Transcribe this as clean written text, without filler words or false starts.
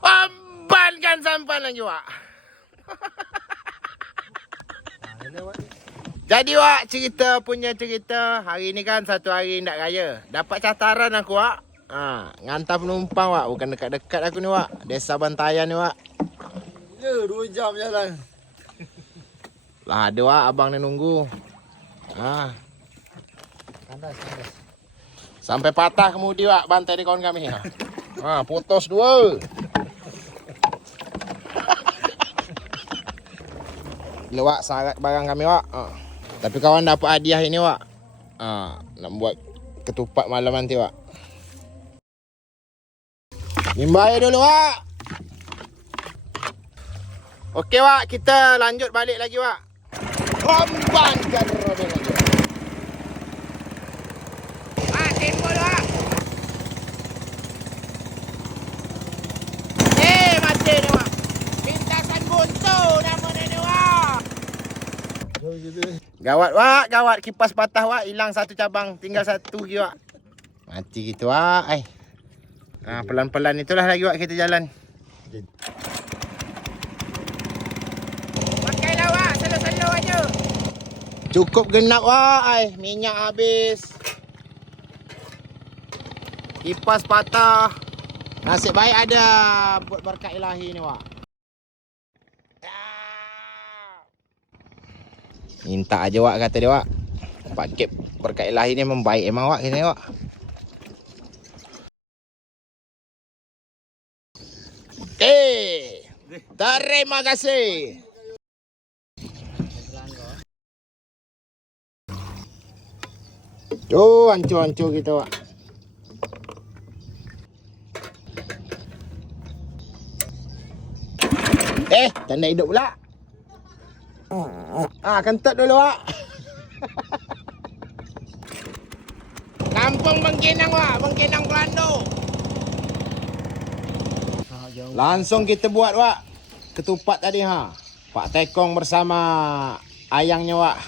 Ambankan sampan lagi, Wak. Jadi, Wak, cerita hari ni kan satu hari nak raya. Dapat cataran aku, Wak. Ngantar penumpang, Wak. Bukan dekat-dekat aku ni, Wak. Desa Bantayan ni, Wak. Ya, 2 jam jalan. Lah ada, Wak, abang ni nunggu. Kandas. Sampai patah kemudi, Wak, bantai di kawan kami. Putus 2. Ni, Wak, sarat barang kami, Wak. Tapi kawan dapat hadiah ini, Wak. Nak buat ketupat malam nanti, Wak. Nimbai dulu, Wak. Okey, Wak, kita lanjut balik lagi, Wak. Ambankan Robin lagi. Tempo dulu, Wak. Mati ni, Wak. Pintasan buntu nama ni, Wak. Gawat, Wak, gawat. Kipas patah, Wak. Hilang satu cabang. Tinggal satu lagi, Wak. Mati gitu, Wak. Pelan-pelan itulah lagi, Wak, kita jalan. Pakailah, Wak. Selo-selo aja. Cukup genap, Wak. Minyak habis. Kipas patah. Nasib baik ada buat berkat ilahi ni, Wak. Minta aja, Wak, kata dia, Wak. Paket berkat ilahi ni memang baik emang, Wak, kata, Wak. Terima kasih. Hancur-hancur kita, Wak. Tanda hidup pula. Kentut dulu, Wak. Kampung Bengkinang, Wak. Bengkinang Kelando. Langsung kita buat, Wak. Ketupat tadi, Pak Tekong bersama ayangnya, Wak.